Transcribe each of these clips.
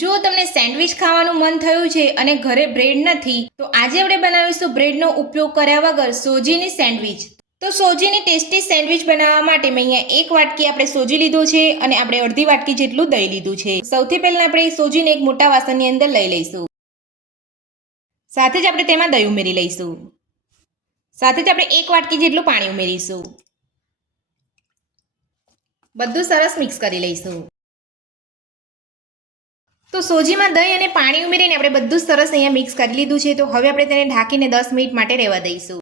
જો તમને સેન્ડવિચ ખાવાનું મન થયું છે અને ઘરે બ્રેડ નથી, તો આજે આપણે બનાવીશું બ્રેડનો ઉપયોગ કર્યા વગર સોજીની સેન્ડવિચ. તો સોજીની ટેસ્ટી સેન્ડવિચ બનાવવા માટે મેં અહીંયા 1 વાટકી આપણે સોજી લીધું છે અને આપણે અડધી વાટકી જેટલું દહીં લીધું છે. સૌથી પહેલા આપણે સોજીને એક મોટા વાસણની અંદર લઈ લઈશું. સાથે જ આપણે તેમાં દહીં ઉમેરી લઈશું. સાથે જ આપણે 1 વાટકી જેટલું પાણી ઉમેરીશું. બધું સરસ મિક્સ કરી લઈશું. તો સોજીમાં દહીં અને પાણી ઉમેરીને આપણે બધું સરસ અહીંયા મિક્સ કરી લીધું છે. તો હવે આપણે તેને ઢાંકીને 10 મિનિટ માટે રહેવા દઈશું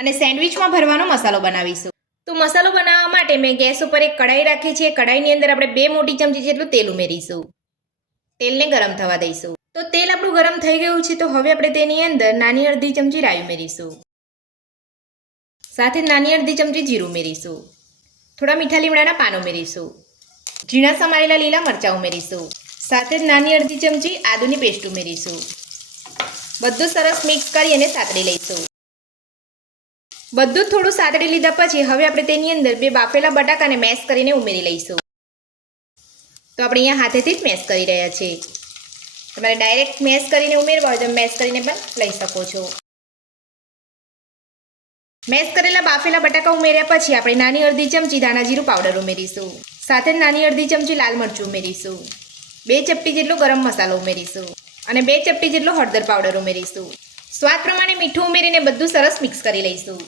અને સેન્ડવિચમાં ભરવાનો મસાલો બનાવીશું. તો મસાલો બનાવવા માટે મેં ગેસ ઉપર એક કઢાઈ રાખી છે. કઢાઈની અંદર આપણે 2 મોટી ચમચી જેટલું તેલ ઉમેરીશું. તેલને ગરમ થવા દઈશું. તો તેલ આપણું ગરમ થઈ ગયું છે. તો હવે આપણે તેની અંદર નાની અડધી ચમચી રાઈ ઉમેરીશું. સાથે નાની અડધી ચમચી જીરું ઉમેરીશું. થોડા મીઠા લીમડાના પાન ઉમેરીશું. ઝીણા સમારેલા લીલા મરચાં ઉમેરીશું. સાથે જ નાની અડધી ચમચી આદુની પેસ્ટ ઉમેરીશું. બધું સરસ મિક્સ કરી અને સાતળી લઈશું. બધું થોડું સાતળી લીધા પછી હવે આપણે તેની અંદર 2 બાફેલા બટાકાને મેશ કરીને ઉમેરી લઈશું. તો આપણે અહીંયા હાથેથી જ મેશ કરી રહ્યા છીએ. તમારે ડાયરેક્ટ મેશ કરીને ઉમેરવા હોય તો મેશ કરીને પણ લઈ શકો છો. મેશ કરેલા બાફેલા બટાકા ઉમેર્યા પછી આપણે નાની અડધી ચમચી ધાણા જીરું પાવડર ઉમેરીશું. સાથે જ નાની અડધી ચમચી લાલ મરચું ઉમેરીશું. 2 ચપટી જેટલો ગરમ મસાલો ઉમેરીશું અને 2 ચપટી જેટલો હળદર પાવડર ઉમેરીશું. સ્વાદ પ્રમાણે મીઠું ઉમેરીને બધું સરસ મિક્સ કરી લઈશું.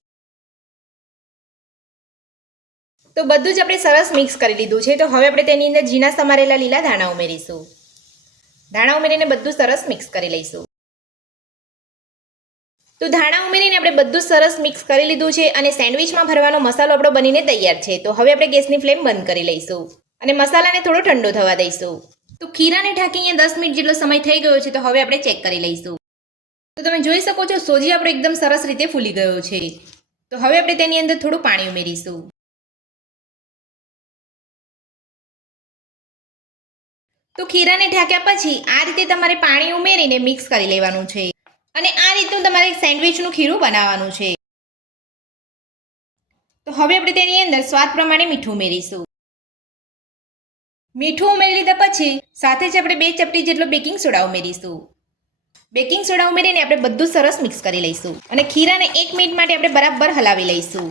તો બધું જ આપણે સરસ મિક્સ કરી લીધું છે. તો હવે આપણે તેની અંદર ઝીણા સમારેલા લીલા ધાણા ઉમેરીશું. ધાણા ઉમેરીને બધું સરસ મિક્સ કરી લઈશું. તો ધાણા ઉમેરીને આપણે બધું સરસ મિક્સ કરી લીધું છે અને સેન્ડવિચમાં ભરવાનો મસાલો આપણો બનીને તૈયાર છે. તો હવે આપણે ગેસની ફ્લેમ બંધ કરી લઈશું અને મસાલાને થોડો ઠંડો થવા દઈશું. તો ખીરાને ઢાંકી અહીંયા 10 મિનિટ જેટલો સમય થઈ ગયો છે. તો હવે આપણે ચેક કરી લઈશું. તો તમે જોઈ શકો છો સોજી આપણો એકદમ સરસ રીતે ફૂલી ગયો છે. તો હવે આપણે તેની અંદર થોડું પાણી ઉમેરીશું. તો ખીરાને ઢાંક્યા પછી આ રીતે તમારે પાણી ઉમેરીને મિક્સ કરી લેવાનું છે અને આ રીતનું તમારે સેન્ડવિચનું ખીરું બનાવવાનું છે. તો હવે આપણે તેની અંદર સ્વાદ પ્રમાણે મીઠું ઉમેરીશું. મીઠું ઉમેરી લીધા પછી સાથે જ આપણે 2 ચપટી જેટલો બેકિંગ સોડા ઉમેરીશું. બેકિંગ સોડા ઉમેરીને આપણે બધું સરસ મિક્સ કરી લઈશું અને ખીરાને 1 મિનિટ માટે આપણે બરાબર હલાવી લઈશું.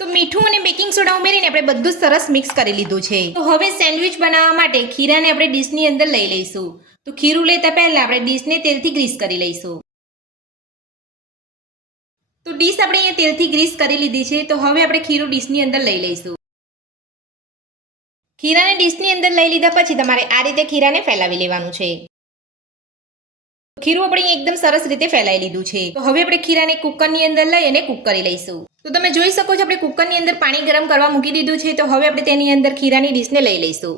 તો મીઠું અને બેકિંગ સોડા ઉમેરીને આપણે બધું સરસ મિક્સ કરી લીધું છે. તો હવે સેન્ડવિચ બનાવવા માટે ખીરાને આપણે ડીશની અંદર લઈ લઈશું. તો ખીરું લેતા પહેલા આપણે ડીશને તેલથી ગ્રીસ કરી લઈશું. તો ડીશ આપણે અહીંયા તેલથી ગ્રીસ કરી લીધી છે. તો હવે આપણે ખીરું ડીશની અંદર લઈ લઈશું. ખીરાને ડીશની અંદર લઈ લીધા પછી તમારે આ રીતે ખીરાને ફેલાવી લેવાનું છે. ખીરું આપણે એકદમ સરસ રીતે ફેલાઈ લીધું છે. તો હવે આપણે ખીરાને કુકરની અંદર લઈ અને કુક કરી લઈશું. તો તમે જોઈ શકો છો આપણે કુકરની અંદર પાણી ગરમ કરવા મૂકી દીધું છે. તો હવે આપણે તેની અંદર ખીરાની ડીશને લઈ લઈશું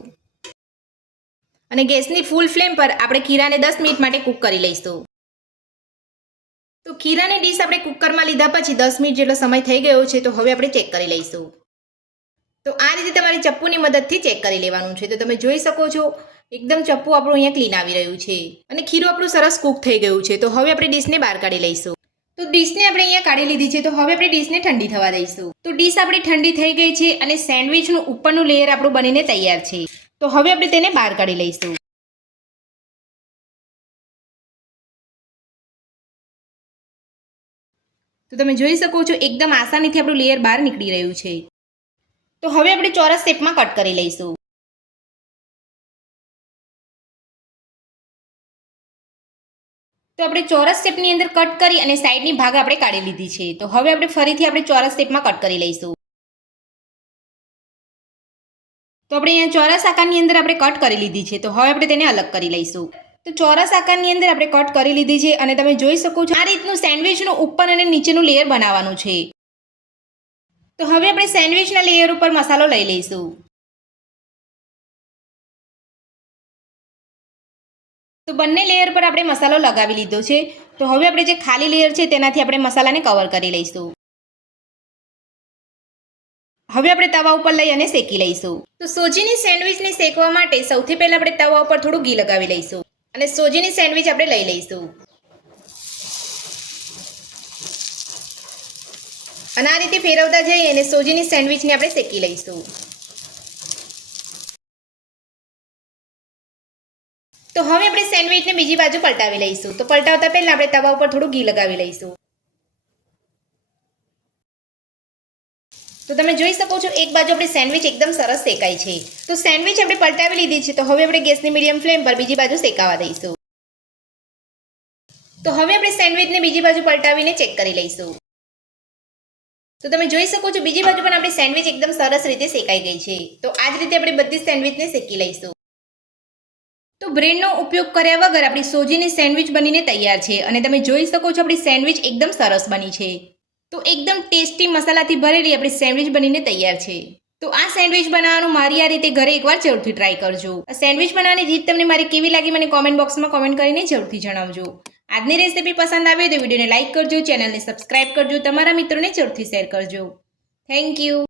અને ગેસની ફૂલ ફ્લેમ પર આપણે ખીરાને 10 મિનિટ માટે કુક કરી લઈશું. તો ખીરાની ડીશ આપણે કુકરમાં લીધા પછી 10 મિનિટ જેટલો સમય થઈ ગયો છે. તો હવે આપણે ચેક કરી લઈશું. તો આ રીતે તમારે ચપ્પુની મદદથી ચેક કરી લેવાનું છે. તો તમે જોઈ શકો છો એકદમ ચપ્પુ આપણું અહીંયા ક્લીન આવી રહ્યું છે અને ખીરું આપણું સરસ કૂક થઈ ગયું છે. તો હવે આપણે ડીશને બહાર કાઢી લઈશું. તો ડીશને આપણે અહીંયા કાઢી લીધી છે. તો હવે આપણે ડીશને ઠંડી થવા દઈશું. તો ડીશ આપણી ઠંડી થઈ ગઈ છે અને સેન્ડવિચનું ઉપરનું લેયર આપણું બનીને તૈયાર છે. તો હવે આપણે તેને બહાર કાઢી લઈશું. તો તમે જોઈ શકો છો એકદમ આસાનીથી આપણું લેયર બહાર નીકળી રહ્યું છે. તો હવે આપણે ચોરસ શેપમાં કટ કરી લઈશું. તો આપણે ચોરસ શેપની અંદર કટ કરી અને સાઈડની ભાગ આપણે કાઢી લીધી છે. તો હવે આપણે ફરીથી આપણે ચોરસ શેપમાં કટ કરી લઈશું. તો આપણે અહીંયા ચોરસ આકારની અંદર આપણે કટ કરી લીધી છે. તો હવે આપણે તેને અલગ કરી લઈશું. તો ચોરસ આકારની અંદર આપણે કટ કરી લીધી છે અને તમે જોઈ શકો છો આ રીતનું સેન્ડવિચનું ઉપર અને નીચેનું લેયર બનાવવાનું છે. તો હવે આપણે સેન્ડવિચના લેયર ઉપર મસાલો લઈ લઈશું. તો બંને લેયર પર આપણે મસાલો લગાવી લીધો છે. તો હવે આપણે જે ખાલી લેયર છે તેનાથી આપણે મસાલાને કવર કરી લઈશું. હવે આપણે તવા ઉપર લઈ અને શેકી લઈશું. તો સોજીની સેન્ડવિચને શેકવા માટે સૌથી પહેલા આપણે તવા ઉપર થોડું ઘી લગાવી લઈશું અને સોજીની સેન્ડવિચ આપણે લઈ લઈશું અને આ રીતે ફેરવતા જઈએ અને સોજીની સેન્ડવિચને આપણે શેકી લઈશું. તો હવે આપણે સેન્ડવિચને બીજી બાજુ પલટાવી લઈશું. તો પલટાવતા પહેલા આપણે તવા ઉપર થોડું ઘી લગાવી લઈશું. તો તમે જોઈ શકો છો એક બાજુ આપણી સેન્ડવિચ એકદમ સરસ શેકાઈ છે. તો સેન્ડવિચ આપણે પલટાવી લીધી છે. તો હવે આપણે ગેસની મીડિયમ ફ્લેમ પર બીજી બાજુ શેકાવા દઈશું. તો હવે આપણે સેન્ડવિચને બીજી બાજુ પલટાવીને ચેક કરી લઈશું. તો તમે જોઈ શકો છો બીજી બાજુ પણ આપણી સેન્ડવિચ એકદમ સરસ રીતે શેકાઈ ગઈ છે. તો આ જ રીતે આપણે બધી સેન્ડવિચને શેકી લઈશું. તો બ્રેડનો ઉપયોગ કર્યા વગર આપણી સોજીની સેન્ડવિચ બનીને તૈયાર છે અને તમે જોઈ શકો છો આપણી સેન્ડવિચ એકદમ સરસ બની છે. તો એકદમ ટેસ્ટી મસાલાથી ભરેલી આપણી સેન્ડવિચ બનીને તૈયાર છે. તો આ સેન્ડવિચ બનાવવાનું મારી આ રીતે ઘરે એકવાર જરૂરથી ટ્રાય કરજો. આ સેન્ડવિચ બનાવવાની રીત તમને મારી કેવી લાગી મને કોમેન્ટ બોક્સમાં કોમેન્ટ કરીને જરૂરથી જણાવજો. આજની રેસીપી પસંદ આવે તો વિડીયોને લાઇક કરજો, ચેનલને સબસ્ક્રાઇબ કરજો, તમારા મિત્રોને જરૂરથી શેર કરજો. Thank you.